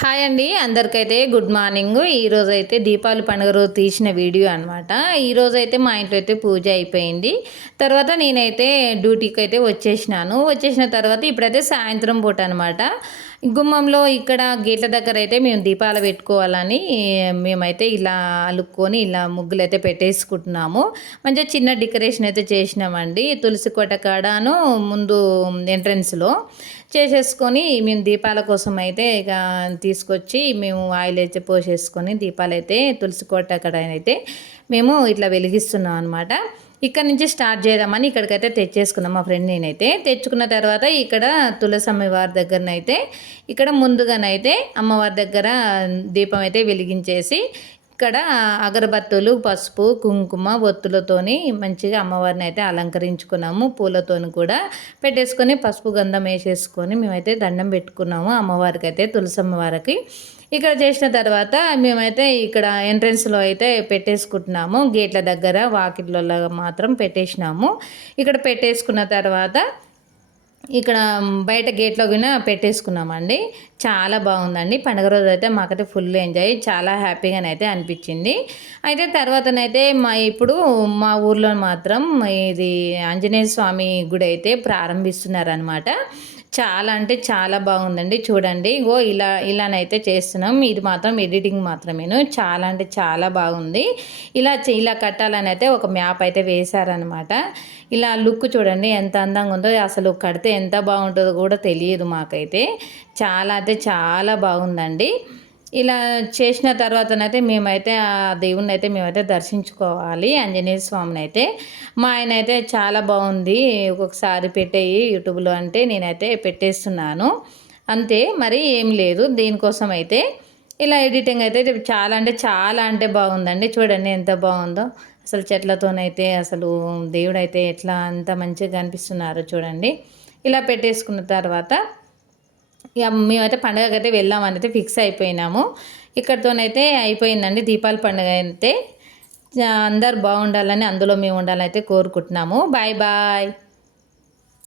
Hi అండి. అందరికైతే good morning. ఈరోజు అయితే దీపావళి పండుగ రోజు తీసిన వీడియో అనమాట ఈరోజు అయితే మా ఇంట్లో అయితే పూజ అయిపోయింది. తర్వాత నేనైతే డ్యూటీకి అయితే వచ్చేసినాను. వచ్చేసిన తర్వాత ఇప్పుడైతే సాయంత్రం పూట అనమాట గుమ్మంలో ఇక్కడ గేట్ల దగ్గర అయితే మేము దీపాలు పెట్టుకోవాలని మేమైతే ఇలా అలుక్కొని ఇలా ముగ్గులు అయితే పెట్టేసుకుంటున్నాము. మంచిగా చిన్న డెకరేషన్ అయితే చేసినామండి. తులసి కోట కాడాను ముందు ఎంట్రన్స్లో. చేసేసుకొని మేము దీపాల కోసం అయితే ఇక తీసుకొచ్చి మేము ఆయిల్ అయితే పోసేసుకొని దీపాలు అయితే తులసి కోట కాడ అయితే మేము ఇట్లా వెలిగిస్తున్నాం అనమాట ఇక్కడ నుంచి స్టార్ట్ చేద్దామని ఇక్కడికైతే తెచ్చేసుకున్నాం మా ఫ్రెండ్ నేనైతే. తెచ్చుకున్న తర్వాత ఇక్కడ తులసమ్మ వారి దగ్గరనైతే ఇక్కడ ముందుగానైతే అమ్మవారి దగ్గర దీపం అయితే వెలిగించేసి ఇక్కడ అగరబత్తులు పసుపు కుంకుమ ఒత్తులతోని మంచిగా అమ్మవారిని అయితే అలంకరించుకున్నాము. పూలతోని కూడా పెట్టేసుకొని పసుపు గంధం వేసేసుకొని మేమైతే దండం పెట్టుకున్నాము అమ్మవారికి అయితే తులసమ్మ అమ్మవారికి ఇక్కడ చేసిన తర్వాత మేమైతే ఇక్కడ ఎంట్రన్స్లో అయితే పెట్టేసుకుంటున్నాము. గేట్ల దగ్గర వాకిట్లలో మాత్రం పెట్టేసినాము. ఇక్కడ పెట్టేసుకున్న తర్వాత ఇక్కడ బయట గేట్లో కూడా పెట్టేసుకున్నామండి. చాలా బాగుందండి. పండుగ రోజు అయితే మాకైతే ఫుల్ ఎంజాయ్. చాలా హ్యాపీగానైతే అనిపించింది. అయితే తర్వాతనైతే మా ఇప్పుడు మా ఊర్లో మాత్రం ఇది ఆంజనేయ స్వామి గుడి అయితే ప్రారంభిస్తున్నారనమాట చాలా అంటే చాలా బాగుందండి. చూడండి. ఓ ఇలా ఇలానైతే చేస్తున్నాం. ఇది మాత్రం ఎడిటింగ్ మాత్రమేను. చాలా అంటే చాలా బాగుంది. ఇలా ఇలా కట్టాలని అయితే ఒక మ్యాప్ అయితే వేశారనమాట. ఇలా లుక్ చూడండి ఎంత అందంగా ఉందో. అసలు కడితే ఎంత బాగుంటుందో కూడా తెలియదు మాకైతే. చాలా అయితే చాలా బాగుందండి. ఇలా చేసిన తర్వాతనైతే మేమైతే ఆ దేవుణ్ణి అయితే మేమైతే దర్శించుకోవాలి. ఆంజనేయ స్వామిని అయితే మా ఆయన అయితే చాలా బాగుంది. ఒక్కొక్కసారి పెట్టేయి యూట్యూబ్లో అంటే నేనైతే పెట్టేస్తున్నాను. అంతే మరి ఏం లేదు. దీనికోసం అయితే ఇలా ఎడిటింగ్ అయితే చాలా అంటే చాలా అంటే బాగుందండి. చూడండి ఎంత బాగుందో. అసలు చెట్లతోనైతే అసలు దేవుడు అయితే ఎట్లా అంత మంచిగా కనిపిస్తున్నారు చూడండి. ఇలా పెట్టేసుకున్న తర్వాత ఇక మేమైతే పండగకి అయితే వెళ్దామని అయితే ఫిక్స్ అయిపోయినాము. ఇక్కడితోనైతే అయిపోయిందండి దీపావళి పండుగ అయితే. అందరు బాగుండాలని అందులో మేము ఉండాలని అయితే కోరుకుంటున్నాము. Bye bye.